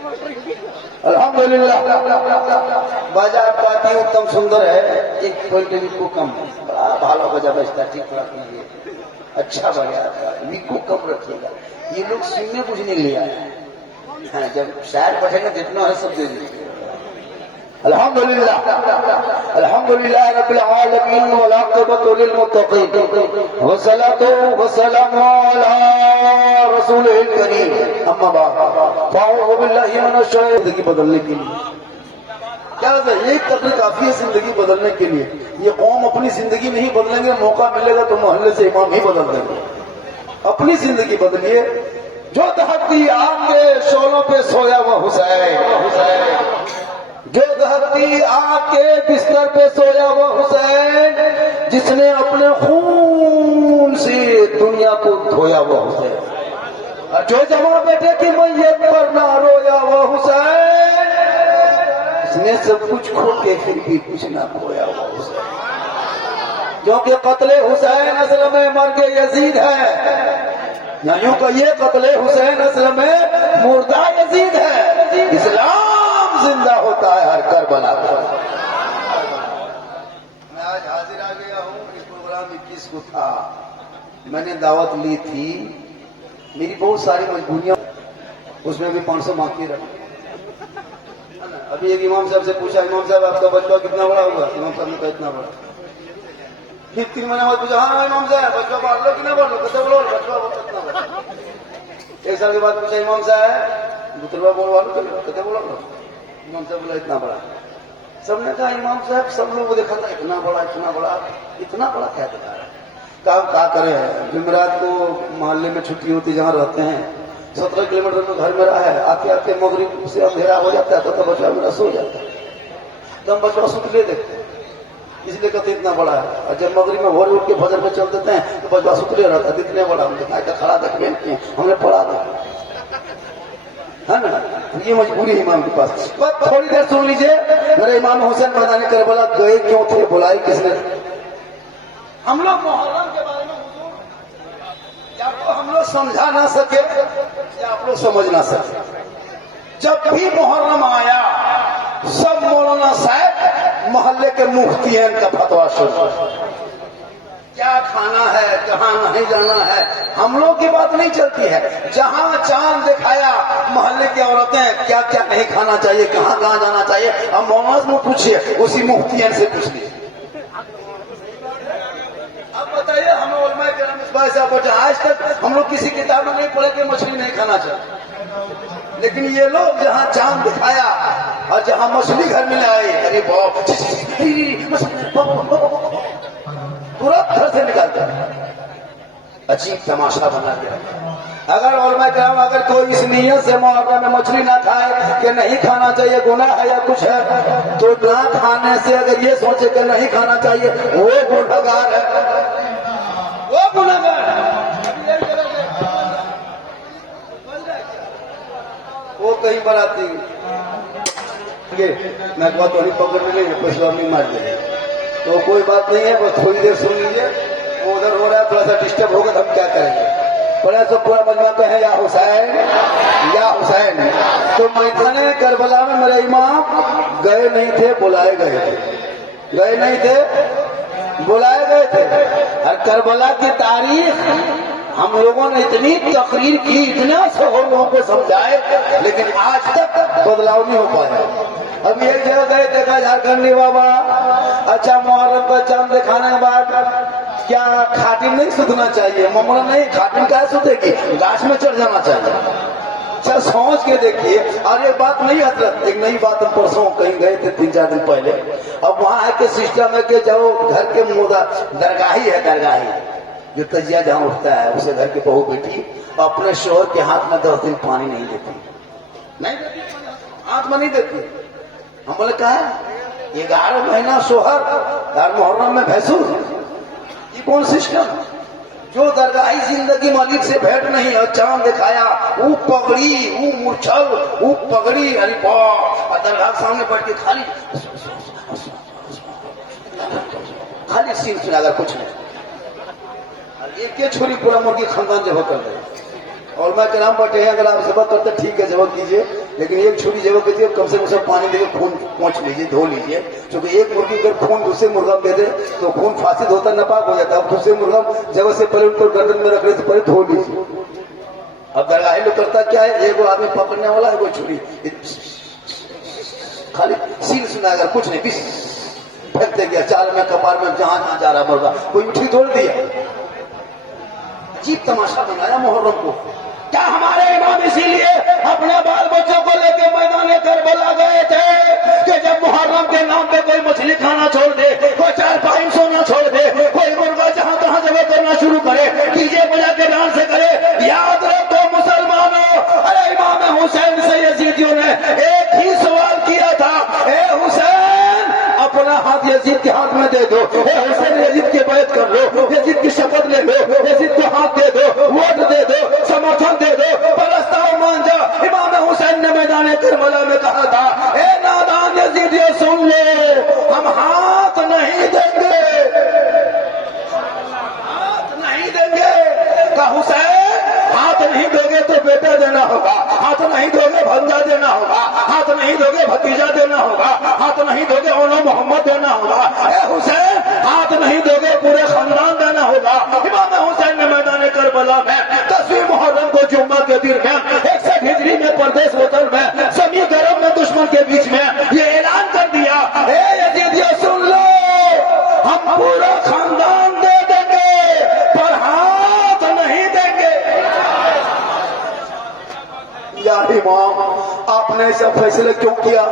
अल्हम्दुलिल्लाह। बाजार पाती उत्तम सुंदर है, एक पॉइंट को कम है, बड़ा भालो बजा बजता ठीक कीजिए, अच्छा बजा को कम रखिएगा। ये लोग सुनने बुझने लिया है, जब शायर बैठेंगे जितना है सब दे दीजिए। अल्हम्दुलिल्लाह अल्हम्दुलिल्लाह रब्बिल आलमीन वल आक़िबतु लिल मुत्तक़ीन वस्सलातु वस्सलामु अला रसूलिल करीम अम्मा बाद फ़अऊज़ु बिल्लाहि मिनश शैतानिर रजीम। जिंदगी बदलने के लिए क्या है, एक तकरीर काफी है जिंदगी बदलने के लिए। ये कौम अपनी जिंदगी नहीं बदलेंगे, मौका मिलेगा तो मोहल्ले से इमाम ही बदल देंगे। अपनी जिंदगी बदलिए। जो दहकती आग के शोलों पे सोया वो हुसैन, जो दहकती आग के बिस्तर पे सोया वो हुसैन, जिसने अपने खून से दुनिया को धोया वो हुसैन, जो जमा बेटे की मैयत पर ना रोया वो हुसैन, इसने सब कुछ खो के फिर भी कुछ ना खोया वो हुसैन। जो कि कत्ले हुसैन असल में मर के यजीद है, या यूं कहिए कत्ले हुसैन असल में मुर्दा यजीद है। इस्लाम जिंदा होता है हर करबला पर। मैं आज हाजिर आ गया हूँ। इस प्रोग्राम 21 को था, मैंने दावत ली थी, मेरी बहुत सारी मजबूरियां, उसमें भी 500 बाकी रहा। अभी एक इमाम साहब से पूछा, इमाम साहब आपका बचवा कितना बड़ा होगा? इमाम साहब ने कहा इतना बड़ा। फिर 3 महीने बाद पूछा, हाँ इमाम साहब बचवा बांध लो कि ना बांध लो? कितना बोलो बचवा कितना बड़ा। 1 साल के बाद पूछा, इमाम साहब बुतरवा बोलवा लो कितना बोला? इमाम साहब बोला इतना बड़ा। सबने कहा इमाम साहब, सब लोग देखा था इतना बड़ा इतना बड़ा इतना बड़ा क्या बता रहा है। क्या करे, जुमेरात को मोहल्ले में छुट्टी होती जहाँ रहते हैं, 17 किलोमीटर में घर मेरा है, आते आते मगरिब से अंधेरा हो जाता है तो बचवा मेरा सो जाता है, तो हम बचवा सुतले देखते हैं, इसलिए कहते इतना बड़ा है। और जब मगरिब में भोर उठ के फजर में चल देते हैं तो बचवा सुतले रहता है, इतने बड़ा। हमने कहा खड़ा देख हमने पढ़ा था, है ना। ये मजबूरी इमाम के पास। थोड़ी देर सुन लीजिए, मेरे इमाम हुसैन मैदान करबला गए क्यों थे, बुलाई किसने? हम लोग मुहर्रम के बारे में या तो हम लोग समझा ना सके या आप लोग समझ ना सके। जब भी मुहर्रम आया सब मौलाना साहब मोहल्ले के मुफ्ती हैं, इनका फतवा शुरू, क्या खाना है कहाँ नहीं जाना है, हम लोग की बात नहीं चलती है। जहाँ चांद दिखाया मोहल्ले की औरतें क्या क्या नहीं खाना चाहिए, कहाँ कहाँ जाना चाहिए, अब मौलाना में पूछिए, उसी मुफ्ती से पूछ लीजिए। बताइए हमें उलमाए किराम इस बात से पूछा, आज तक हम लोग किसी किताब में नहीं पढ़े कि मछली नहीं खाना चाहिए, लेकिन ये लोग जहाँ चांद दिखाया और जहाँ मछली घर में आए, अरे बाप तुरंत घर से निकालता है, अजीब तमाशा बना दिया। अगर उलमाए किराम अगर कोई इस नियत से मुहर्रम में मछली ना खाए कि नहीं खाना चाहिए गुनाह है या कुछ है, तो ना खाने से अगर ये सोचे कि नहीं खाना चाहिए वो गुनहगार है, वो गुनहगार। वो कहीं बराती मैं बात वही पकड़ में नहीं पैसा नहीं मार देंगे, तो कोई बात नहीं है, बस थोड़ी देर सुन लीजिए। वो उधर हो रहा है, थोड़ा सा डिस्टर्ब होगा तो हम क्या करेंगे। बड़ा सब पूरा मजमा तो है या हुसैन या हुसैन। तो मैदान करबला में मेरे इमाम गए नहीं थे, बुलाए गए थे, गए नहीं थे बुलाए गए थे। और करबला की तारीख हम लोगों ने इतनी तकरीर की, इतना शोर लोगों को समझाए, लेकिन आज तक बदलाव नहीं हो पाया। अब एक जगह गए, देखा झारखंडी बाबा, अच्छा मुहर्रम का चांद दिखाने के बाद क्या खाटिन नहीं सुधना चाहिए? मामूला नहीं, खाटिन क्या सुधेगी, गाछ में चढ़ जाना चाहिए। अच्छा सोच के देखिए। और एक बात नहीं हजरत, एक नई बात हम परसों कहीं गए थे 3-4 दिन पहले। अब वहाँ है कि सिस्टम है कि जो घर के मुदा दरगाही है, दरगाही जो तजिया जहाँ उठता है, उसे घर की बहू बेटी अपने शोहर के हाथ में 10 दिन पानी नहीं देती, नहीं देती, हाथ में नहीं देती। हम बोले क्या है, 11 महीना शोहर और मुहर्रम में भैंसुर, ये कौन सिस्टम? जो दरगाही जिंदगी मालिक से भेंट नहीं, और चांद दिखाया, वो पगड़ी, वो मूर्छल, वो पगड़ी, अरे बाप, और दरगाह सामने बैठ के खाली सीन सुना, अगर कुछ नहीं, एक छोरी पूरा मुर्गी खानदान जब कर दे। और मैं नाम बैठे हैं, अगर आप जबक करते ठीक है जबक कीजिए, लेकिन एक छुरी जगह कहती है कम से कम पानी देकर खून पहुंच लीजिए, धो लीजिए, क्योंकि एक मुर्गी अगर खून दूसरे मुर्गा में दे दे तो खून फासिद होता, नापाक हो जाता है। अब दूसरे मुर्गा जगह से पहले उनको गर्दन में रख रहे तो पहले धो लीजिए। अब दरगाही लोग करता क्या है, एक आदमी पकड़ने वाला है, कोई छुरी खाली सील सुनाएगा, कुछ नहीं, बिस फेंकते गया चाल में, कपार में, जहां जहां जा रहा मुर्गा, कोई उठी तोड़ दिया। अजीब तमाशा बनाया मुहर्रम को। क्या हमारे इमाम इसीलिए अपने बाल बच्चों को लेकर मैदान करबला गए थे कि जब मुहर्रम के नाम पे कोई मछली खाना छोड़ दे, कोई चारपाई सोना छोड़ दे, कोई मुर्गा जहां तहां जगह करना शुरू करे, डीजे बजा के डांस करे, याद रखो मुसलमानों, अरे इमाम हुसैन से यजीदियों ने एक ही सवाल किया था, ए हुसैन अपना हाथ यजीद के हाथ में दे दो, ए हुसैन यजीद के बैत कर लो, यजीद की शपथ ले लो, यजीद को हाथ दे दो, वोट दे दो, समर्थन दे दो, परस्ताव मान जा। इमाम हुसैन ने मैदान करबला में कहा था, ए नादान यजीदियों सुन लो, हम हाथ नहीं देंगे, हाथ नहीं देंगे। का हुसैन हाथ नहीं दोगे तो बेटा देना होगा, हाथ नहीं दोगे भंजा देना होगा, हाथ नहीं दोगे भतीजा देना होगा, हाथ नहीं दोगे ओनो मोहम्मद देना होगा, ए हुसैन हाथ नहीं दोगे पूरे खानदान देना होगा। इमाम हुसैन ने मैदान करबला में 10वीं मुहर्रम को जुम्मा के दिन में 61 हिजरी में प्रदेश वतन में समी गरम में दुश्मन के बीच में ये ऐलान कर दिया, ए यजीदियों सुन लो, हम पूरा खानदान दे देंगे पर हाथ नहीं देंगे। यार इमाम आपने ऐसा फैसला क्यों किया?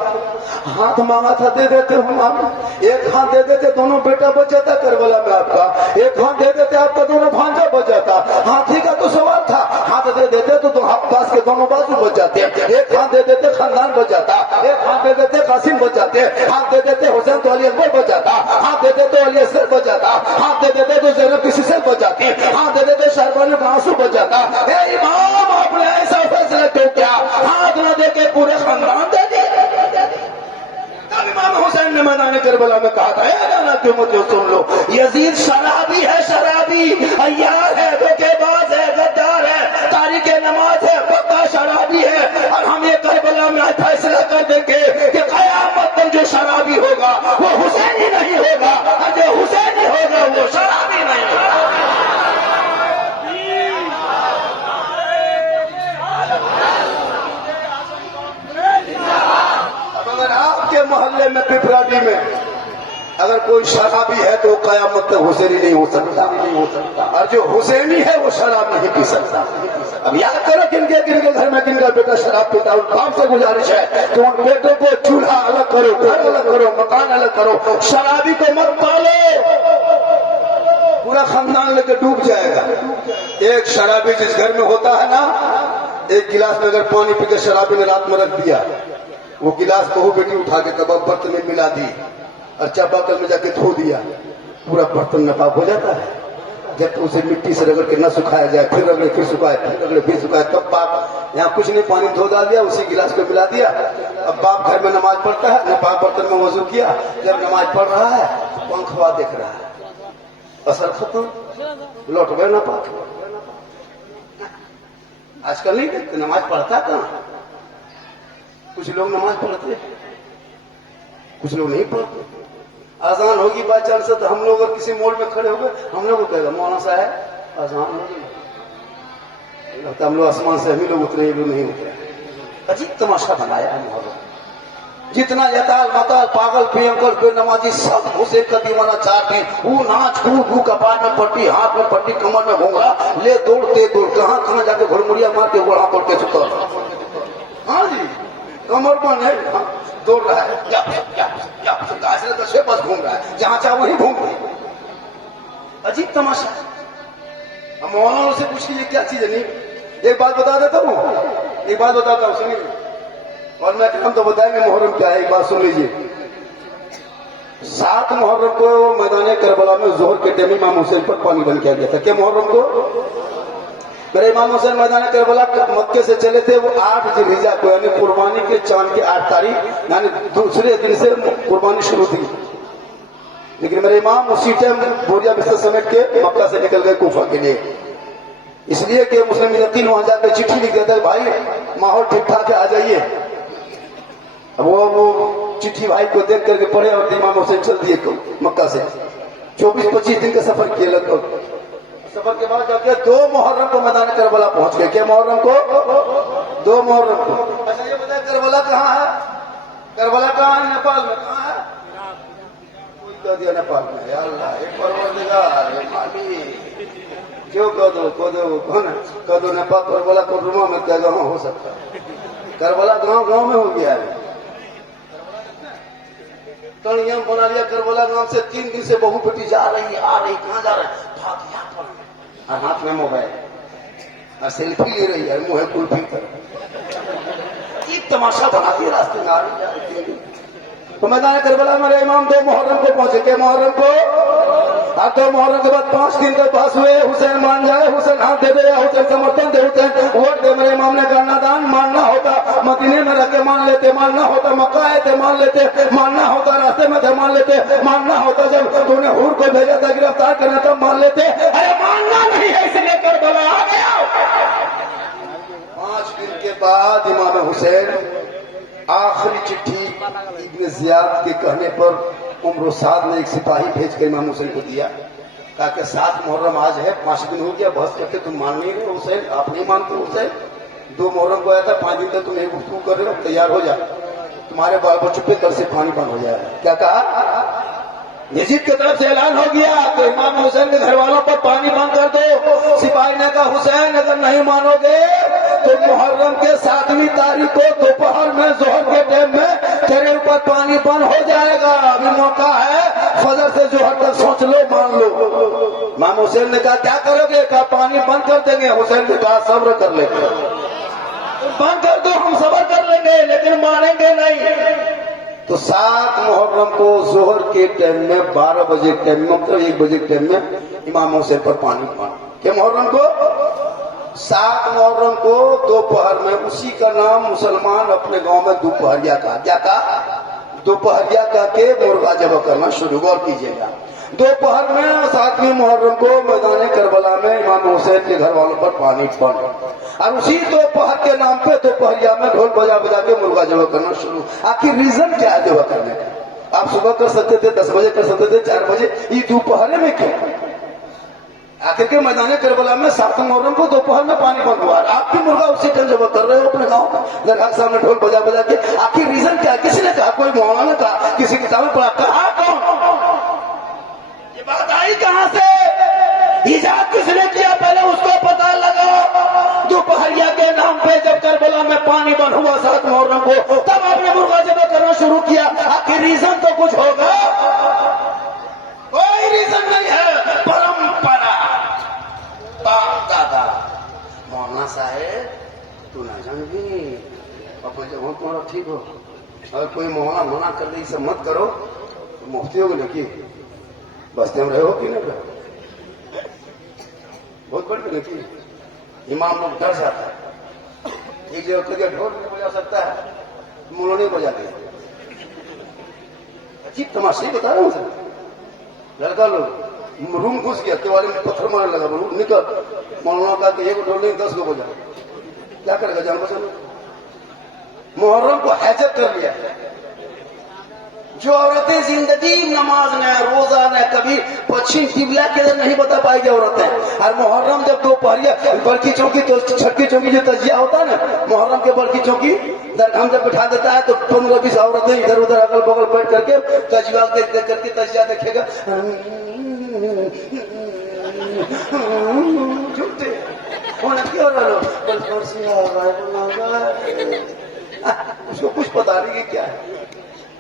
हाथ मांगा था दे देते हम, एक हाथ दे देते दोनों बेटा बच जाता करबला में आपका, एक हाथ दे देते आपका दोनों भांजा बच जाता। हाथी का तो सवाल था, हाथ दे देते तो पास के दोनों बाजू बच जाते, एक हाथ दे देते खानदान बच जाता, एक हाथ दे देते कासिम बच जाते, हाथ दे देते हुसैन तो अली अकबर बच जाता, हाथ दे देते अली असगर बच जाता, हाथ दे देते तो जैनब की सिसर बच जाती, हाथ दे देते शाहबान का आंसू बच जाता। इमाम आपने ऐसा फैसला क्यों किया? हाथ न दे के पूरे खानदान दे दिए। इमाम हुसैन ने मैदान करबला में कहा था, ना क्यों मत सुन लो, यजीद शराबी है, शराबी अय्यार है, धोखेबाज है, गद्दार है, तारीख नमाज है, पक्का शराबी है। और हम ये करबला में फैसला कर देंगे कि क़यामत तक जो शराबी होगा वो हुसैन ही नहीं होगा, और जो हुसैन ही होगा वो शराबी नहीं होगा। आपके मोहल्ले में पिपराडी में अगर कोई शराबी है तो कयामत तक हुसैनी नहीं हो सकता, नहीं हो सकता, और जो हुसैनी है वो शराब नहीं पी सकता। अब याद करो किनके किनके घर में किनका बेटा शराब पीता, उन काम से गुजारिश है कि उन बेटों को चूल्हा अलग करो, घर अलग करो, मकान अलग करो, शराबी को मत पालो, पूरा खानदान लेकर डूब जाएगा। एक शराबी जिस घर में होता है ना, एक गिलास में अगर पानी पी के शराबी ने रात में रख दिया, वो गिलास बहू बेटी उठा के कबाब बर्तन में मिला दी और चापाकल में जाके धो दिया, पूरा बर्तन नापाक हो जाता है। जब तो उसे मिट्टी से रगड़ के न सुखाया जाए, फिर रगड़े फिर सुखाए, फिर रगड़े फिर सुखाए, तब बाप यहाँ कुछ नहीं, पानी धो डाल दिया, उसी गिलास को मिला दिया। अब बाप घर में नमाज पढ़ता है, नापाक बर्तन में वजू किया, जब नमाज पढ़ रहा है पंखवा देख रहा है, असर खत्म, लौट गए नापाक। आजकल नहीं देखते, नमाज पढ़ता कहाँ? कुछ लोग नमाज पढ़ते, कुछ लोग नहीं पढ़ते। आजान होगी बाई चांस तो हम लोग अगर किसी मोड़ में खड़े हो गए, हम लोग को कहेगा मौलाना साहब आजान होगी, लगता हम लोग आसमान से हम ही लोग उतरे, लोग नहीं उतरे। अजीब तमाशा बनाया है मोहर्रम। जितना यताल मताल पागल प्रियंकर बेनमाजी सब हुसैन का दीवाना चाहते, वो नाच कूद, कपार में पट्टी, हाथ में पट्टी, कमर में घूंघरा, ले दौड़ते दौड़ कहाँ कहाँ जाके घुड़मुड़िया मार के गोड़ा पड़ के सुतर। हाँ जी, कमर पर है, दौड़ रहा है, बस घूम रहा है, जहां चाहे वहीं घूम रहा है। अजीब तमाशा। हम मौलाना से पूछ लीजिए क्या चीज है। नहीं, एक बात बता देता हूँ, एक बात बताता हूँ, सुनिए, और मैं हम तो बताएंगे मुहर्रम क्या है। एक बात सुन लीजिए, 7 मुहर्रम को मैदान करबला में जोहर के टाइम इमाम हुसैन पर पानी बंद किया गया था। क्या मुहर्रम को? मेरे इमाम हुसैन मैदान करबला मक्के से चले थे, वो 8 जिलहिज्जा को यानी कुर्बानी के चांद के 8 तारीख यानी दूसरे दिन से कुर्बानी शुरू थी। लेकिन मेरे इमाम उसी टाइम बोरिया बिस्तर समेट के मक्का से निकल गए कूफा के लिए, इसलिए कि मुस्लिम 3 वहां जाकर चिट्ठी लिख देता है, भाई माहौल ठीक ठाक है, आ जाइए। चिट्ठी भाई को देख करके पढ़े और इमाम हुसैन चल दिए मक्का से 24-25 दिन का सफर किए लगभग। सफर के बाद जाके 2 मुहर्रम को मैदान करबला पहुंच गए। क्या मुहर्रम को? 2 मुहर्रम को। अच्छा ये बताया करबला कहाँ है? करबला कहाँ है? नेपाल में। कहाँ है? कोई कह दिया नेपाल में। या अल्लाह, एक परवरदिगार, एक मालिक, क्यों कह दो कौन कह दो नेपाल करबला को रूमा में क्या गाँव हो सकता है? करबला गाँव में हो गया है। नियम बना लिया करबला गांव से 3 दिन से बहू बेटी जा रही है, आ रही, कहाँ जा रही है? भागिया पर और हाथ में मोबाइल और सेल्फी ले रही है, मुंह कुल्फी पर। एक तमाशा बनाती है रास्ते में आ रही है। तो मैदान करबला मेरे इमाम 2 मुहर्रम को पहुंचे। के मुहर्रम को? और 2 मुहर्रम के बाद 5 दिन तक बहस हुए। हुसैन मान जाए, हुसैन हाथ दे दे, हुसैन समर्थन दे, हुसैन वोट दे। मेरे इमाम ने कहा नादान, मानना होता मदीने में रह के मान लेते, मानना होता मक्का आए थे मान लेते, मानना होता रास्ते में थे मान लेते, मानना होता जब तूने हुर को भेजा था गिरफ्तार करना तब मान लेते। अरे मानना नहीं है इसलिए करबला आ गया। 5 दिन के बाद इमाम हुसैन आखिरी चिट्ठी इब्न जियाद के कहने पर उम्र साद ने एक सिपाही भेज कर इमाम हुसैन को दिया। कहा कि 7 मुहर्रम आज है, 5 दिन हो गया, बहस करके तुम मान नहीं रहे हुसैन, आप नहीं मानते हुसैन। 2 मुहर्रम को आया था, 5 दिन तक तुम एक गुफ्तगू कर रहे हो, तैयार हो जा, तुम्हारे बाल बच्चों पे कल से पानी बंद हो जाएगा। क्या कहा? यजीद की तरफ से ऐलान हो गया तो इमाम हुसैन के घर वालों पर पानी बंद कर दो। सिपाही ने कहा हुसैन अगर नहीं मानोगे तो मुहर्रम के 7वीं तारीख को दोपहर में जोहर के टाइम में तेरे ऊपर पानी बंद हो जाएगा। अभी मौका है, फजर से जोहर तक सोच लो, मान लो। इमाम हुसैन ने कहा क्या करोगे? कहा पानी बंद कर देंगे। हुसैन ने कहा सब्र कर लेंगे, बंद कर दो, हम सब्र कर लेंगे, लेकिन मानेंगे नहीं। तो 7 मुहर्रम को जोहर के टाइम में 12 बजे टाइम में, मतलब 1 बजे टाइम में इमाम हुसैन पर पानी पाना। क्या मुहर्रम को? 7 मुहर्रम को दोपहर में, उसी का नाम मुसलमान अपने गांव में दोपहरिया कहा। क्या कहा? दोपहरिया कहा के मुर्गा जबा करना शुरू। गौर कीजिएगा, दोपहर में 7वीं मुहर्रम को मैदान करबला में इमाम हुसैन के घर वालों पर पानी पड़ा और उसी दोपहर के नाम पे दोपहरिया में ढोल बजा बजा के मुर्गा जबा करना शुरू। आखिर रीजन क्या है जबा करने का? आप सुबह कर सकते थे, 10 बजे कर सकते थे, 4 बजे, ये दोपहर में क्यों? आखिर के मैदान करबला में 7 मुहर्रम को दोपहर में पानी बंद हुआ, आप भी मुर्गा उसी टाइम जबा कर रहे हो अपने गाँव में, दरगाह सामने ढोल बजा बजा के। आखिर रीजन क्या है? किसी ने कहा, कोई मौलाना ने कहा, किसी किताब में पढ़ा, कहा कौन? ये बात आई कहां से? इजाद किसने किया? पहले उसको पता लगा। दोपहरिया के नाम पे जब करबला में पानी बंद हुआ 7 मुहर्रम को, तब आपने मुर्गा जबा करना शुरू किया। आखिर रीजन तो कुछ होगा? कोई रीजन नहीं है, परंपरा, बाप दादा। मौलाना साहेब तू ना जानवी अपने जब तुम्हारा ठीक हो, अगर कोई मौलाना मना कर दे सब मत करो तो मुफ्ती हो गए कि बस्ते में रहे हो कि नहीं? बहुत बड़ी गलती। इमाम लोग डर जाता है, एक जगह कभी ढोल नहीं बजा सकता है, मुलो नहीं बजा दिया। अजीब तमाशा बता रहा हूँ सर। लड़का लोग रूम घुस गया, केवाली में पत्थर मारने लगा, निकल। मौलाना का कि 1 ढोल नहीं 10 को बजा। क्या करेगा जान बचाना? मुहर्रम को हैजत कर लिया। जो औरतें जिंदगी नमाज ने, रोजा ने, कभी पश्चिम किबला के लिए नहीं बता पाएगी औरतें। और मुहर्रम जब दोपहरिया बल्कि चौकी, तो छठ की चौकी जो तजिया होता है ना, मुहर्रम के बल्कि चौकी दरगाह जब बिठा देता है तो 15-20 औरतें इधर उधर अगल बगल बैठ करके तजिया देख देख करके तजिया देखेगा। झूठे क्यों उसको कुछ पता नहीं कि क्या है।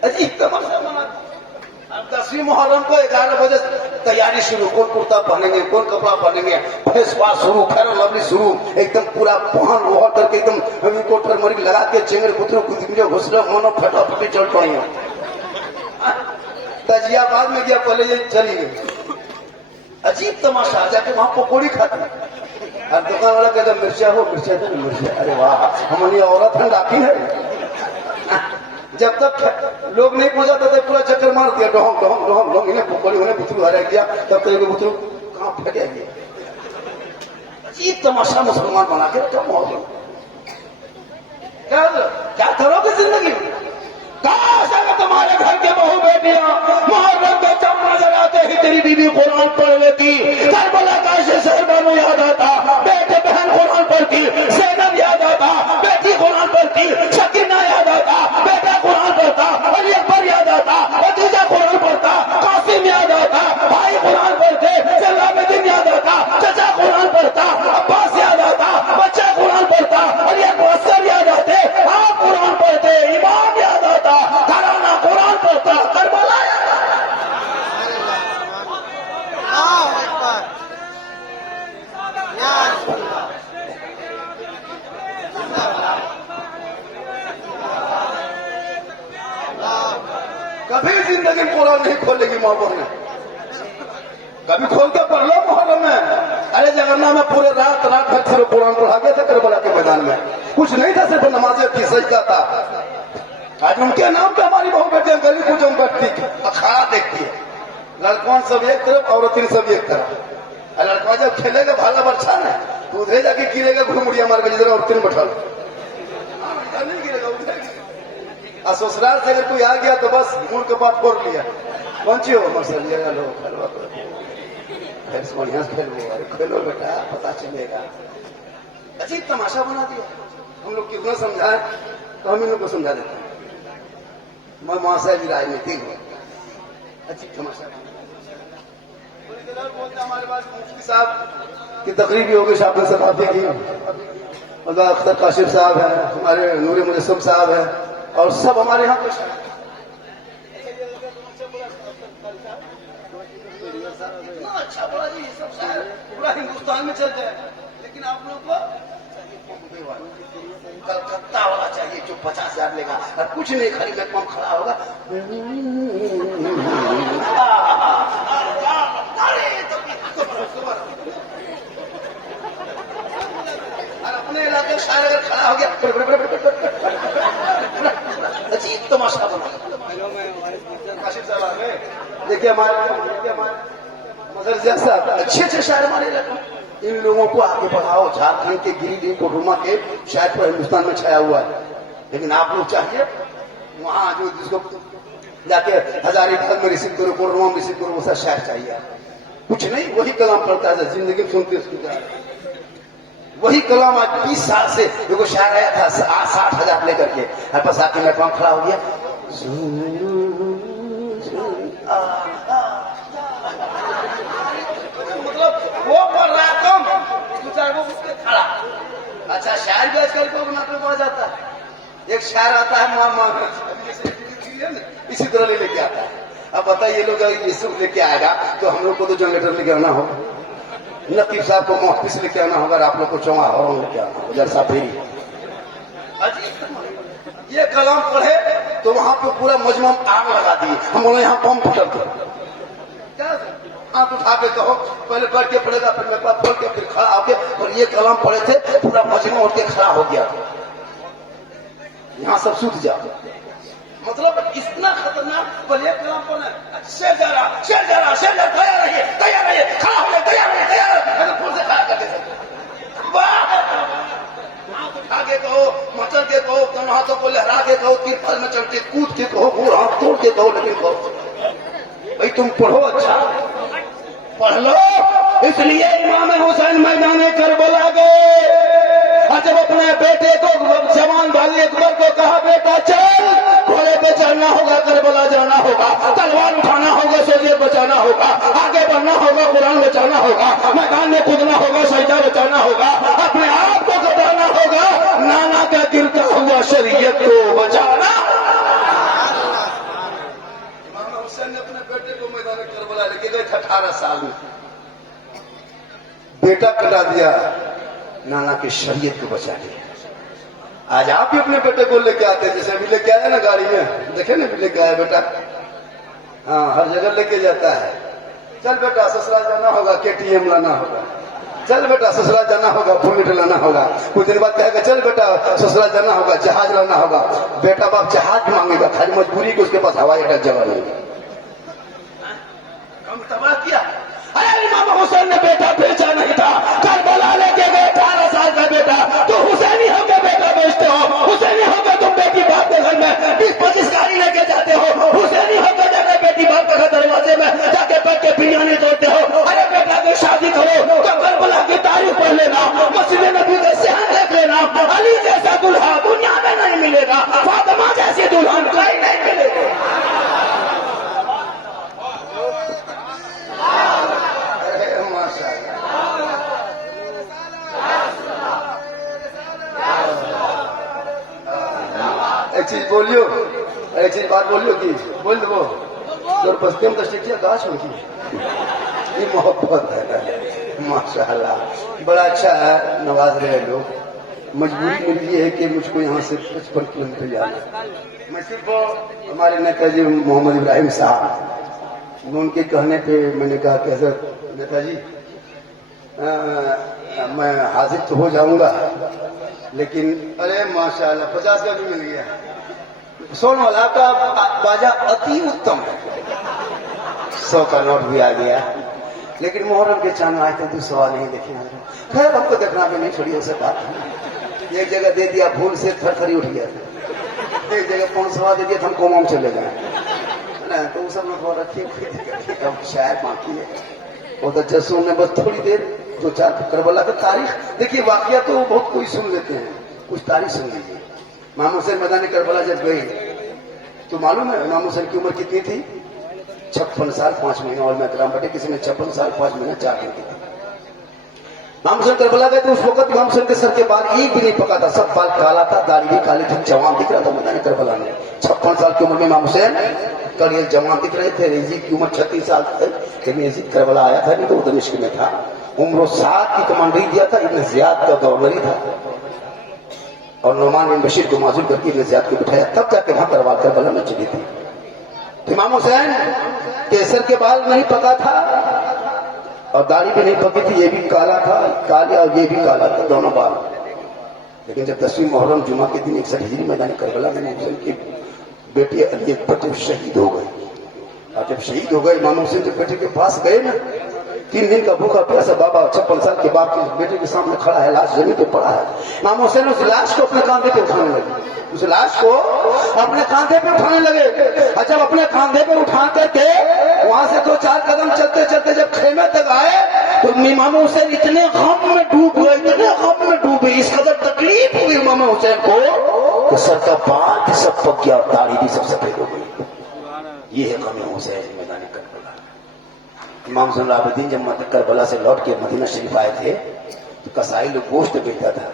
अजीब तमाशा बना। 10वीं मुहर्रम को 11 बजे तैयारी शुरू, कौन कुर्ता पहनेंगे, कौन कपड़ा पहनेंगे, फेस वॉश शुरू, फेयर लवली शुरू, एकदम पूरा पहन वोहर करके एकदम कोटर मरी लगा के चेंगर पुत्र घुसले मनो फटाफटी चल पड़ी। तजिया बाद में गया, पहले ये चली गई। अजीब तमाशा। जाके वहां पकौड़ी खाती और दुकान वाला कहता मिर्चा हो, मिर्चा दे मिर्चा। अरे वाह, हमारी औरत हम राखी है। जब तक लोग नहीं पहुंचाते थे पूरा चक्कर मार दिया, डोंग डोंग डोंग डोंग, इन्हें पकौड़ी उन्हें बुतरू हरा गया, तब तक बुतरू कहां फटे गया। अजीब तमाशा मुसलमान बना के रखा मोहब्बत। क्या करोगे जिंदगी में? काश अगर तुम्हारे घर के बहू बेटियां मुहर्रम के चम्मा जलाते ही तेरी बीवी कुरान पढ़ लेती, करबला का शहर बानो याद आता, बेटे बहन कुरान पढ़ती, ज़ैनब याद आता, बेटी कुरान पढ़ती, शकीना याद आता, बेटा कुरान पढ़ता, अली अकबर याद आता, भतीजा कुरान पढ़ता, कासिम याद आता, भाई कुरान पढ़ते, जलालुद्दीन याद आता, चाचा कुरान पढ़ता, अब्बास याद आता, बच्चा कुरान पढ़ता, अली अकबर याद आते, आप कुरान पढ़ते, इमाम याद आता, घराना कुरान पढ़ता, करबला याद आता। कभी जिंदगी में कुरान नहीं खोलेगी माँ बहन, कभी खोल के पढ़ लो मुहर्रम में। अरे जगन्नाथ में पूरे रात भर सिर्फ कुरान पढ़ा गया था करबला के मैदान में, कुछ नहीं था, सिर्फ नमाज़ें की, सजदा था। आज उनके नाम पे हमारी बहू बेटियां गली पूजन करती, अखाड़ा देखती है, लड़कों सब एक तरफ, औरतें सब एक तरफ। लड़का जब खेलेगा भाला बरछा ना, तो उधर जाके गिरेगा, घुमुड़िया मार के जिधर औरतें बैठा नहीं गिरेगा, उधर गिरेगा। ससुराल से अगर कोई आ गया तो बस मुंह के बात बोल लिया, पहुंची हो मसलिएगा, लो खलवा फिर बढ़िया से खेलो बेटा, पता चलेगा। अजीब तमाशा बना दिया। हम लोग कितना समझाए तो हम इन लोग को समझा देते हैं। मैं महाशय जी राजनीतिक हूँ, अजीब तमाशा बोलते हमारे पास मुफ्ती साहब की तकरीर भी होगी, शाह से बातें की, अख्तर काशिफ साहब है, हमारे नूर मुजस्सम साहब है, और सब हमारे यहाँ पे अच्छा बड़ा जी, ये सब शायर पूरा हिंदुस्तान में चल जाए, लेकिन आप लोग को कलकत्ता वाला चाहिए जो 50,000 लेगा और कुछ नहीं, खाली में कम खड़ा होगा। और अपने इलाके शायर अगर खड़ा हो गया, अजीब तमाशा बना। देखिए हमारे मगर जैसा अच्छे शायर हमारे इलाके में, इन लोगों को आगे बढ़ाओ। झारखंड के गिरिडीह कोडरमा के शायद पूरा हिंदुस्तान में छाया हुआ है, लेकिन आप लोग चाहिए वहां जो जिसको जाके हजारीबाग में रिसीव करो, कोडरमा में रिसीव करो, वो सब शायर चाहिए। कुछ नहीं, वही कलाम पढ़ता है जिंदगी में सुनते सुनते, वही कलाम आज 20 साल से। देखो शायर आया था 60,000 लेकर के, बस आके मैं कम खड़ा हो गया, वो पढ़ रहा कम, वो उसके खड़ा। अच्छा शायर भी आजकल को बना के पढ़ जाता है। एक शायर आता है माँ इसी तरह लेके आता है। अब बताइए लोग ये सब लेके आएगा तो हम लोग को तो जनरेटर लेके आना होगा, नकीब साहब को मोहफिस लेके आना होगा, आप लोग को चौवा हॉर्न लेके आना होगा, जलसा फेरी। ये कलाम पढ़े तो वहां पे पूरा मजमा आग लगा दिए, हम बोले यहाँ बम फटक क्या हाथ उठा के कहो, पहले पढ़ के पड़ेगा, फिर मैं पढ़ के फिर खड़ा होके, और ये कलाम पढ़े थे, पूरा मजमा उठ के खड़ा हो गया, यहाँ सब सूत जाओ। मतलब इतना खतरनाक बलिया कलाम पढ़े, शेर जा रहा, शेर जा रहा, शेर जा रहा, तैयार रहिए, तैयार रहिए, खड़ा हो जाए, तैयार रहिए, तैयार फूल से खड़ा कर दे। हाथ उठा के कहो, मचल के कहो, दोनों हाथों को लहरा के कहो, तिरपाल में चढ़ के कूद के कहो, गोड़ हाथ तोड़ के कहो, लेकिन कहो भाई तुम पढ़ो, अच्छा पढ़ लो। इसलिए इमाम हुसैन मैदान करबला गए, जब अपने बेटे को जवान भाई अकबर को कहा, बेटा चल, घोड़े पे चढ़ना होगा, करबला जाना होगा, तलवार उठाना होगा, सोजे बचाना होगा, आगे बढ़ना होगा, कुरान बचाना होगा, मैदान में कूदना होगा, सजदा बचाना होगा, अपने आप को कटाना होगा, नाना का गिरता हुआ शरीयत को बचाना। इमाम हुसैन ने अपने बेटे को मैदान करबला लेके गए 18 साल में, बेटा कटा दिया, नाना की शरीयत को बचा लिया। आज आप भी अपने बेटे को लेके आते हैं, जैसे अभी लेके आया ना गाड़ी में, देखे ना अभी लेके आया बेटा, हाँ हर जगह लेके जाता है। चल बेटा ससुराल जाना होगा, KTM लाना होगा, चल बेटा ससुराल जाना होगा, बुलेट लाना होगा, कुछ दिन बाद कहेगा चल बेटा ससुराल जाना होगा, जहाज लाना होगा। बेटा बाप जहाज मांगेगा, खाली मजबूरी को उसके पास हवाई अड्डा जगह नहीं। कम तबाह किया। इमाम हुसैन ने बेटा बेचा नहीं था, करबला लेके गए 18 साल का बेटा, तो हुसैनी होकर बेटा बेचते हो, हुसैनी होकर तुम बेटी बाप के घर में 20-25 गाड़ी लेके जाते हो, हुसैनी होकर जाकर बेटी बाप के घर दरवाजे में जाके बैठ के बिरयानी तोड़ते हो। अरे बेटा की शादी करो तो करबला की तारीफ पढ़ लेना, मस्जिद नबी का सियान देख लेना। अली जैसा दुल्हा दुनिया में नहीं मिलेगा, फातिमा जैसी दुल्हन कहीं नहीं मिलेगी। एक चीज बोलियो, एक चीज बात बोलियो कि बोल दो जो पश्चिम दृष्टि गाछ होगी, ये मोहब्बत है माशाल्लाह। बड़ा अच्छा है, नवाज रहे लोग। मजबूरी मेरी ये है कि मुझको यहाँ से 55 किलोमीटर जाना। मैं सिर्फ हमारे नेताजी मोहम्मद इब्राहिम साहब, उनके कहने पे मैंने कहा कि हजरत नेताजी मैं हाजिर तो हो जाऊंगा, लेकिन अरे माशाल्लाह 50 का भी मिल गया। सोनवाला का बाजा अति उत्तम है, 100 का नोट भी आ गया। लेकिन मुहर्रम के चांद आए थे तो सवा नहीं देखे। खैर हमको देखना भी नहीं छोड़ी उसे बात। एक जगह दे दिया भूल से, थरथरी उठ गया। एक जगह 500 दे दिया, हम कोमा में चले गए ना, तो वो सब लोग रखिए अब शायद बाकी है। वो तो जसून ने बस थोड़ी देर 2-4 करबला का तारीख देखिए, वाकया तो बहुत कोई सुन लेते हैं, कुछ तारीख सुन लीजिए। इमाम हुसैन मैदान करबला जब गई तो मालूम है इमाम हुसैन की उम्र कितनी थी? 56 साल 5 महीने। और मैं कराम बटे किसी ने 56 साल 5 महीने 4 दिन की थी। इमाम हुसैन करबला गए तो उस वक्त इमाम हुसैन के सर के बाल एक भी नहीं पका था, सब बाल काला था, दाढ़ी भी काली थी, जवान दिख रहा था मैदान करबला में। 56 साल की उम्र में इमाम हुसैन कल ये जवान दिख रहे थे। यजीद की उम्र 36 साल थी, लेकिन यजीद करबला आया था नहीं तो वो दमिश्क में था। उम्र 7 की कमांडरी दिया था, इब्न जियाद का गवर्नरी था, और नुमान बिन बशीर को माजूल करके इब्न जियाद को बिठाया, तब जाके वहां तलवार करबला में चली थी। तो इमाम हुसैन के सर के बाल नहीं पका था और दाढ़ी भी नहीं पकी थी, ये भी काला था, काले और ये भी काला था, दोनों बाल। लेकिन जब 10वीं मुहर्रम जुमा के दिन 61 हिजरी मैदान करबला में इमाम हुसैन की बेटी अली अकबर शहीद हो गई। और जब शहीद हो गए इमाम हुसैन के बेटे के पास गए ना, 3 दिन का भूखा प्यासा बाबा 56 साल के बाप के बेटे के सामने खड़ा है, लाश जमीन पे पड़ा है। इमाम हुसैन उस लाश को अपने कांधे पे उठाने लगे, उस लाश को अपने कांधे पे उठाने लगे। और जब अपने कांधे पे उठा करके वहां से 2-4 कदम चलते चलते जब खेमे तक आए तो इमाम हुसैन इतने गम में डूब गए, इतने गम में डूबे, इस कदर तकलीफ हुई इमाम हुसैन को कि सर का बाल भी सब पक गया और दाढ़ी भी सब सफेद हो गई। ये है गम हुसैन मैदान करबला। इमाम ज़ैनुल आबिदीन जब करबला से लौट के मदीना शरीफ आए थे तो कसाई लोग गोश्त बेचता था।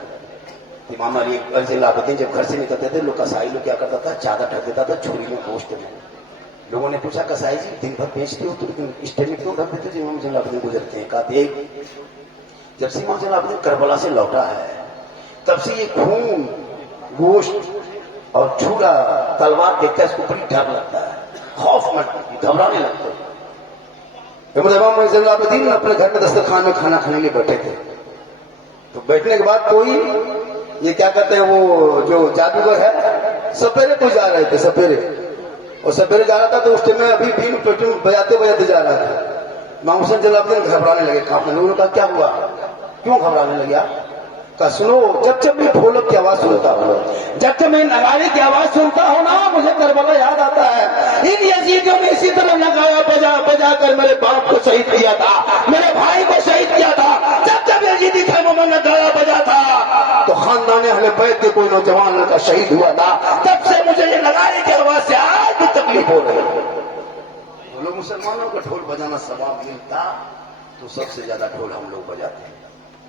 इमाम अली ज़ैनुल आबिदीन जब घर से निकलते थे, लोग कसाई लोग क्या करता था, चादर ढक देता था छुरी में गोश्त में। लोगों ने पूछा कसाई जी दिन भर बेचते हो तो स्टेज में क्यों ढक देते? इमाम ज़ैनुल आबिदीन गुजरते हैं। कहा जब से इमाम ज़ैनुल आबिदीन करबला से लौटा है तब से ये खून, गोश्त और छुरा, तलवार देखता है इसको बड़ी डर लगता है, खौफ में घबराने लगता है। इमाम ज़ैनुल आबिदीन अपने घर में दस्तरखान में खाना खाने के लिए बैठे थे। तो बैठने के बाद कोई ये क्या कहते हैं, वो जो जादूगर है, सपेरे को जा रहे थे, सपेरे, और सपेरे जा रहा था तो उस टाइम में अभी बीन पेटून बजाते बजाते जा रहा था। इमाम हुसैन ज़ैनुल आबिदीन घबराने लगे, कांपने लगे। उन्होंने कहा क्या हुआ, क्यों घबराने लगे आप? कहा सुनो, जब जब मैं ढोलक की आवाज सुनता हूँ, जब जब मैं नगाड़े की आवाज सुनता हूँ ना, मुझे करबला याद आता है। इन यजीदियों ने इसी तरह नगाड़ा बजा बजा कर मेरे बाप को शहीद किया था, मेरे भाई को शहीद किया था। जब जब यजीदी खेमों में नगाड़ा बजा था तो खानदान अहले बैत के कोई नौजवान लड़का शहीद हुआ था। तब से मुझे ये नगाड़े की आवाज से आज भी तकलीफ हो रही है। लोग मुसलमानों को ढोल बजाना सवाब मिलता तो सबसे ज्यादा ढोल हम लोग बजाते हैं।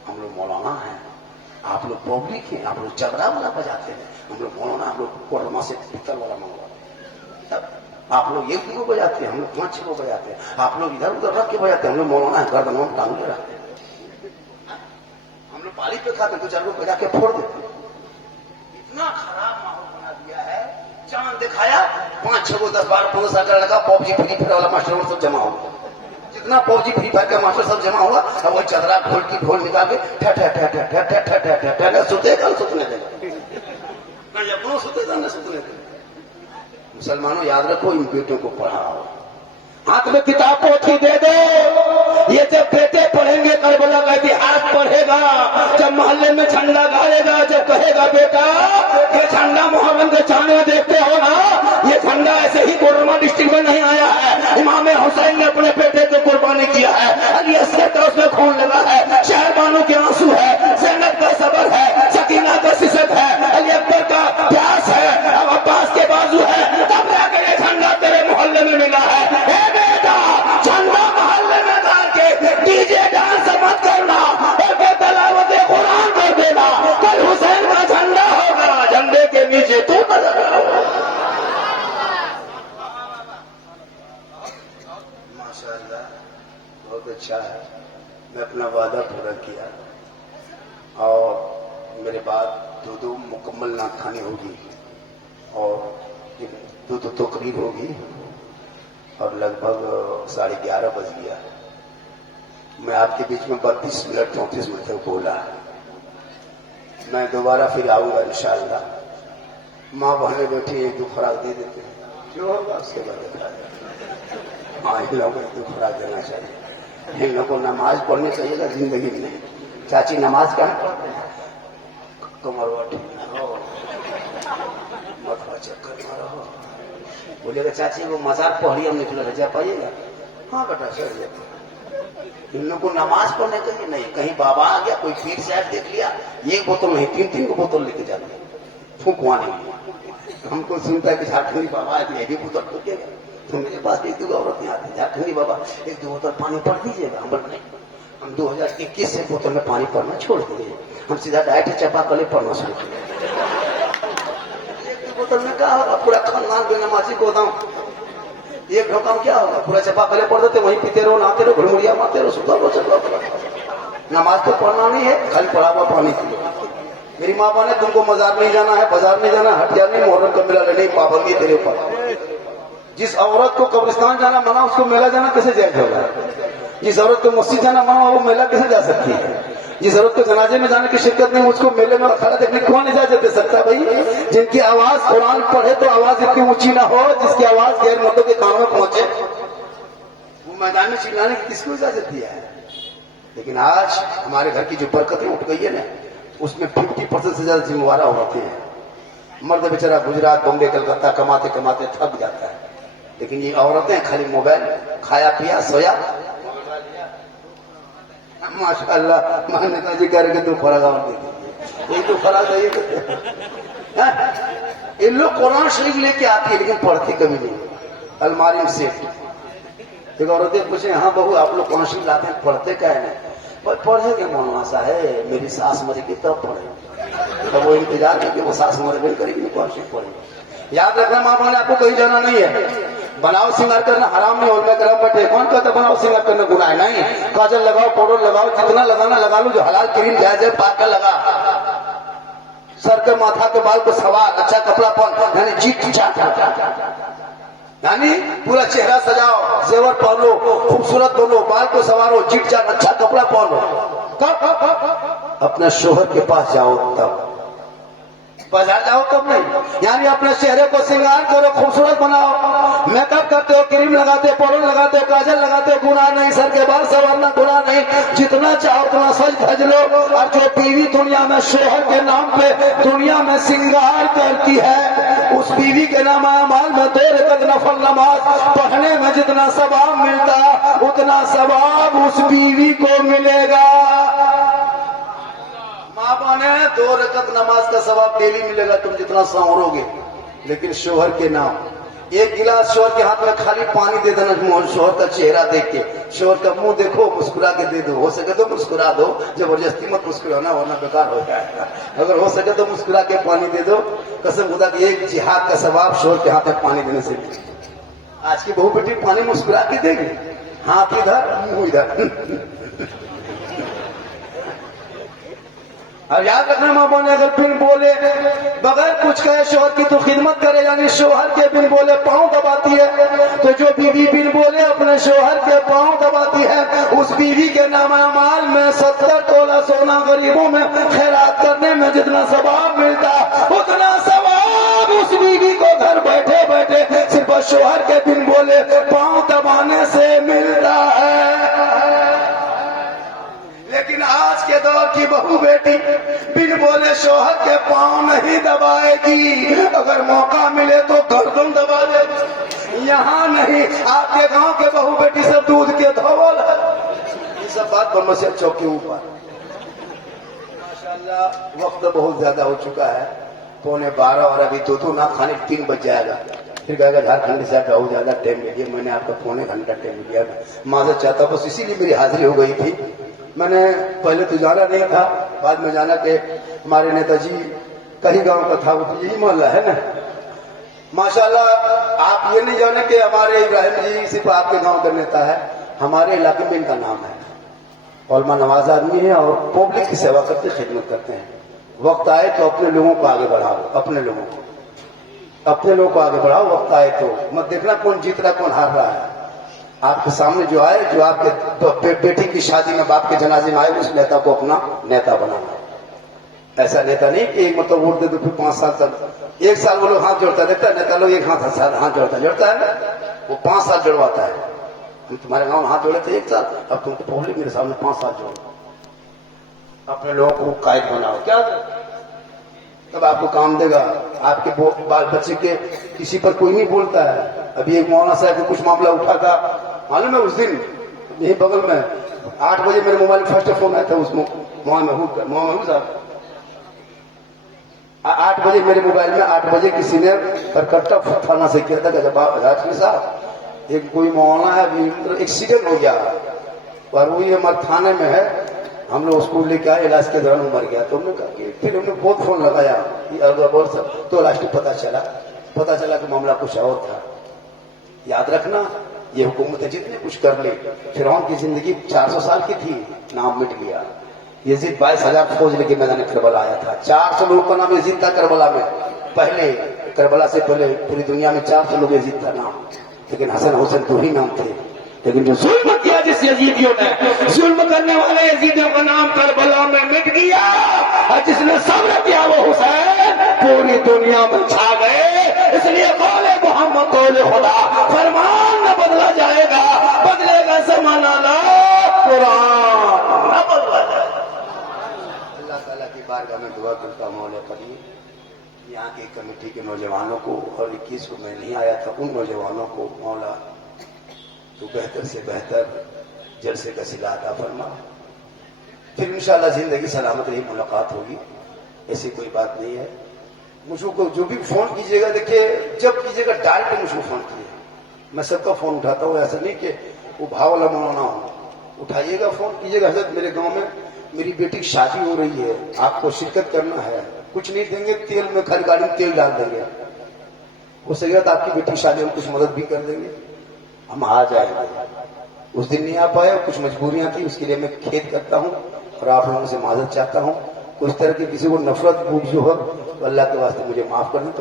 हम लोग मौलाना हैं, आप लोग पब्लिक हैं, आप लोग चबरा वाला बजाते हैं, हम लोग मौलाना, हम लोग कोरमा से पित्तल वाला मंगवाते हैं। आप लोग 1-2 बजाते हैं, हम लोग 5-6 बजाते हैं। आप लोग इधर उधर रख के बजाते हैं, हम लोग मौलाना है, गर्दन में टांग के रखते हैं। हम लोग पाली पे खाते हैं, 2-4 लोग बजा के फोड़ देते हैं। इतना खराब माहौल बना दिया है। चांद दिखाया, 5-6 को 10-12 15 साल का लड़का पबजी फ्री फायर वाला मास्टर सब जमा हो, जितना पबजी फ्री फायर का मास्टर सब जमा हुआ। अब वो चदरा खोल की ढोल निकाल के ठा ठा ठा ठा ठा ठा ठा ठा ठा ठा सुतेगा, सुतने देगा, न अपनों सुतेगा न सुतने देगा। मुसलमानों याद रखो, इन बेटों को पढ़ाओ, हाथ में किताब पोथी दे दो। ये जब बेटे पढ़ेंगे करबला का इतिहास पढ़ेगा, जब मोहल्ले में झंडा गाड़ेगा, जब कहेगा बेटा ये झंडा मोहम्मद के चांद में देखते हो ना, ये झंडा ऐसे ही कोडरमा डिस्ट्रिक्ट में नहीं आया है। इमाम हुसैन ने अपने बेटे को कुर्बानी किया है। अली असगर का उसमें खून लगा है, शहरबानों के आंसू है, ज़ैनब का सबर है, सकीना का सिसक है, अली अकबर का प्यास है, अब अब्बास के बाजू है, तब जाकर ये झंडा तेरे मोहल्ले में मिला है। ए बेटा, झंडा मोहल्ले में डाल के डीजे डांस मत करना, तलावत कुरान कर देना। कल हुसैन का झंडा होगा, झंडे के नीचे तू नजर आओ। माशाअल्लाह, बहुत अच्छा है। मैं अपना वादा पूरा किया और मेरे बाद दो मुकम्मल नात खानी होगी और दो तकरीर होगी और लगभग 11:30 बज गया। मैं आपके बीच में 32 मिनट 34 मिनट तक बोला। मैं दोबारा फिर आऊंगा इंशाअल्लाह। माँ बहने बैठी एक दो खुराक दे देते हैं, जो होगा उसके बाद देखा जाएगा। हाँ, इन लोगों को एक दो खुराक देना चाहिए। इन लोगों को नमाज पढ़नी चाहिएगा जिंदगी में। चाची नमाज कहाँ पढ़ते हैं? कमरवा ठीक ना हो, मथुरा चक्कर मारो। बोलेगा चाची वो मजार पढ़ी हम निकले जा पाइएगा? हाँ बेटा सर जाते। इन लोगों को नमाज पढ़ने के लिए नहीं, कहीं बाबा आ गया, कोई पीर साहब देख लिया, एक बोतल नहीं 3-3 बोतल लेके जाते फूकवाने में। हमको सुनता है कि झारखंडी बाबा है, ये भी बोतल फूकेगा। तो मेरे पास एक दो औरतें आती है, झारखंडी बाबा एक दो बोतल पानी पढ़ दीजिएगा। हम नहीं, हम 2021 से बोतल में पानी पढ़ना छोड़ दिए। हम सीधा डायरेक्ट चापाकले पढ़ना शुरू किए। एक बोतल में क्या होगा, पूरा खानदान बेनमाजी को दाम एक ढोकाम क्या होगा, पूरा चापाकले पढ़ देते, वहीं पीते रहो, नहाते रहो, घुड़मुड़िया मारते रहो, सुबह को चलो। नमाज तो पढ़ना नहीं है, खाली पढ़ा हुआ पानी पियो। मेरी माँ ने तुमको मजार नहीं जाना है, बाजार नहीं जाना, हटिया नहीं, मुहर्रम का मेला नहीं, पाबंदी तेरे ऊपर। जिस औरत को कब्रिस्तान जाना मना, उसको मेला जाना कैसे जायज होगा? जिस औरत को मस्जिद जाना मना, वो मेला कैसे जा सकती है? जिस औरत को जनाजे में जाने की शिरकत नहीं, उसको मेले में अखाड़ा देखने कौन इजाजत दे सकता भाई? जिनकी आवाज कुरान पढ़े तो आवाज इतनी ऊंची ना हो, जिसकी आवाज गैर मर्दों के कानों में पहुंचे, वो मैदान में चिल्लाने की किसको इजाजत दिया है? लेकिन आज हमारे घर की जो बरकतें उठ गई है ना, उसमें 50% से ज्यादा जिम्मेवार होते हैं। मर्द बेचारा गुजरात, बॉम्बे, कलकत्ता कमाते कमाते थक जाता है, लेकिन ये औरतें खाली मोबाइल, खाया पिया सोया। माशाअल्लाह, मान्यता जी करके तो फराग दे दीजिए, यही तो फराग है। ये लोग कुरान शरीफ लेके आती है लेकिन पढ़ती कभी नहीं, अलमारी में सेट। एक औरतें पूछे, हाँ बहू आप लोग कुरान शरीफ लाते हैं, पढ़ते क्या है? भाई पढ़े के मौलाना है, मेरी सास मरेगी तब पढ़े। तब वो इंतजार करके वो सास मर गई करेगी, कुरान शरीफ पढ़े। याद रखना, माँ बहने आपको कहीं जाना नहीं है। बनाओ सिंगार करना हराम नहीं, और मैं करम बैठे कौन कहता बनाओ सिंगार करना गुनाह है? नहीं, काजल लगाओ, पाउडर लगाओ, जितना लगाना लगा लो, जो हलाल क्रीम जायज है पाक का लगा। सर के माथा के बाल को सवार, अच्छा कपड़ा पहन, यानी जीट चाट, यानी पूरा चेहरा सजाओ, जेवर पहनो, खूबसूरत बनो, बाल को सवारो, जीट चाट, अच्छा कपड़ा पहनो। कब? अपने शोहर के पास जाओ तब, बाजार जाओ तब नहीं। यानी अपने चेहरे को श्रृंगार करो, खूबसूरत बनाओ, मेकअप करते हो, क्रीम लगाते हो, पाउडर लगाते हो, काजल लगाते हो, गुनाह नहीं। सर के बाल संवारना गुनाह नहीं, जितना चाहो उतना सज धज लो। और जो बीवी दुनिया में शोहर के नाम पे दुनिया में श्रृंगार करती है, उस बीवी के नाम अमाल में 2 रकात नफल नमाज पढ़ने में जितना सवाब मिलता, उतना सवाब उस बीवी को मिलेगा। माँ बहने 2 रकात नमाज का सवाब डेली मिलेगा, तुम जितना संवरोगे। लेकिन शोहर के नाम, एक गिलास शोहर के हाथ में खाली पानी दे देना, शोहर का चेहरा देख के, शोहर का मुंह देखो, मुस्कुरा के दे दो। हो सके तो मुस्कुरा दो, जबरदस्ती मत मुस्कुराना वरना बेकार हो जाएगा। अगर हो सके तो मुस्कुरा के पानी दे दो। कसम खुदा की एक जिहाद का सवाब शोहर के हाथ में पानी देने से मिलेगा। आज की बहू बेटी पानी मुस्कुरा के देगी, हाथ इधर मुंह इधर। और याद रखना माँ बहने, अगर बिन बोले बगैर कुछ कहे शोहर की तो खिदमत करे, यानी शोहर के बिन बोले पांव दबाती है, तो जो बीवी बिन बोले अपने शोहर के पांव दबाती है, उस बीवी के नाम अमाल में 70 तोला सोना गरीबों में खैरात करने में जितना सवाब मिलता, उतना सवाब उस बीवी को घर बैठे बैठे सिर्फ शोहर के बिन बोले पांव दबाने बहू बेटी बिन बोले शोहर के पांव नहीं दबाएगी, अगर मौका मिले तो गर्दन दबा देगी। यहाँ नहीं, आपके गांव के बहू बेटी सब दूध के धोवल है। ये सब बात बमसिया चौक के ऊपर। माशाल्लाह वक्त बहुत ज्यादा हो चुका है, 11:15 और अभी तो ना खाने 3 बज जाएगा। फिर कहेगा झारखंड से बहुत ज्यादा टाइम ले लिया, मैंने आपका 1.25 घंटा टाइम लिया। माजर चाहता बस इसीलिए मेरी हाजिरी हो गई थी। मैंने पहले तो जाना नहीं था, बाद में जाना कि हमारे नेताजी कहीं गांव का था, वो यही मोहल्ला है ना। माशाल्लाह आप ये नहीं जाने कि हमारे इब्राहिम जी सिर्फ आपके गांव का नेता है, हमारे इलाके में इनका नाम है। औलमा नवाज आदमी है और पब्लिक की सेवा करते, खिदमत करते हैं। वक्त आए तो अपने लोगों को आगे बढ़ाओ, अपने लोगों को आगे बढ़ाओ। वक्त आए तो मत देखना कौन जीत रहा कौन हार रहा है। आपके सामने जो आए, जो आपके बेटी की शादी में बाप के जनाजे में आए, उस नेता को अपना नेता बनाना। ऐसा नेता नहीं कि एक मतलब वोट दे दो फिर 5 साल तक, 1 साल वो लोग हाथ जोड़ता है, देखता है नेता लोग एक हाथ जोड़ता है ना, वो 5 साल जोड़वाता है। हम तुम्हारे गांव में हाथ जोड़े थे 1 साल, अब तुम तो पहले मेरे सामने 5 साल जोड़ो। अपने लोगों को कायद बनाओ, क्या तब आपको काम देगा। आपके बाल बच्चे के किसी पर कोई नहीं बोलता है। अभी एक मौलाना साहब को कुछ मामला उठा था, मालूम है उस दिन यही बगल में 8 बजे मेरे मोबाइल में फर्स्ट फोन आया था। उस मोहम्मद साहब 8 बजे मेरे मोबाइल में 8 बजे किसी ने करकट्टा थाना से किया था कि जब साहब एक कोई मौलाना है, अभी एक्सीडेंट हो गया और वो हमारे थाने में है, हम लोग उसको लेके आए, इलाज के दौरान मर गया। तो हमने कहा कि फिर हमने बहुत फोन लगाया सब, तो लास्ट पता चला कि मामला कुछ और था। याद रखना ये हुकूमत जितने कुछ कर ले, फिरौन की जिंदगी 400 साल की थी, नाम मिट गया। यजीद 22,000 फौज लेके मैदान करबला आया था, 400 लोगों का नाम यजीद था करबला में। पहले करबला से पहले पूरी दुनिया में 400 लोग यजीद था नाम, लेकिन हसन हुसैन 2 ही नाम थे। लेकिन जो जुल्म किया जिस यजीदियों ने, जुल्म करने वाले यजीदियों का नाम करबला में मिट गया, और जिसने सब्र किया वो हुसैन पूरी दुनिया में छा गए। इसलिए कौले मोहम्मद कौले खुदा, फरमान न बदला जाएगा, बदलेगा ज़माना ला कुरान न बदला जाएगा। अल्लाह ताला की बारगाह में दुआ करता हूं, मौला करीम यहाँ की कमेटी के नौजवानों को, और 21 को मैं नहीं आया था, उन नौजवानों को मौला तो बेहतर से बेहतर जलसे का सिला अता फरमा। फिर इंशाअल्लाह जिंदगी सलामत रही मुलाकात होगी, ऐसी कोई बात नहीं है। मुझको जो भी फोन कीजिएगा, देखिए जब कीजिएगा डायरेक्ट मुझको फोन कीजिए। मैं सबका फोन उठाता हूँ, ऐसा नहीं कि वो भाव वाला मौलाना हो। उठाइएगा, फोन कीजिएगा, हजरत मेरे गांव में मेरी बेटी की शादी हो रही है, आपको शिरकत करना है। कुछ नहीं देंगे, तेल में खरी गाड़ी में तेल डाल देंगे। हो सकेगा तो आपकी बेटी की शादी में कुछ मदद भी कर देंगे, हम आ जाएंगे। उस दिन नहीं आ पाए, कुछ मजबूरियां थी, उसके लिए मैं खेद करता हूं और आप लोगों से माजरत चाहता हूं। कुछ तरह की किसी को नफरत भूख जो हो तो अल्लाह के वास्ते मुझे माफ कर दें।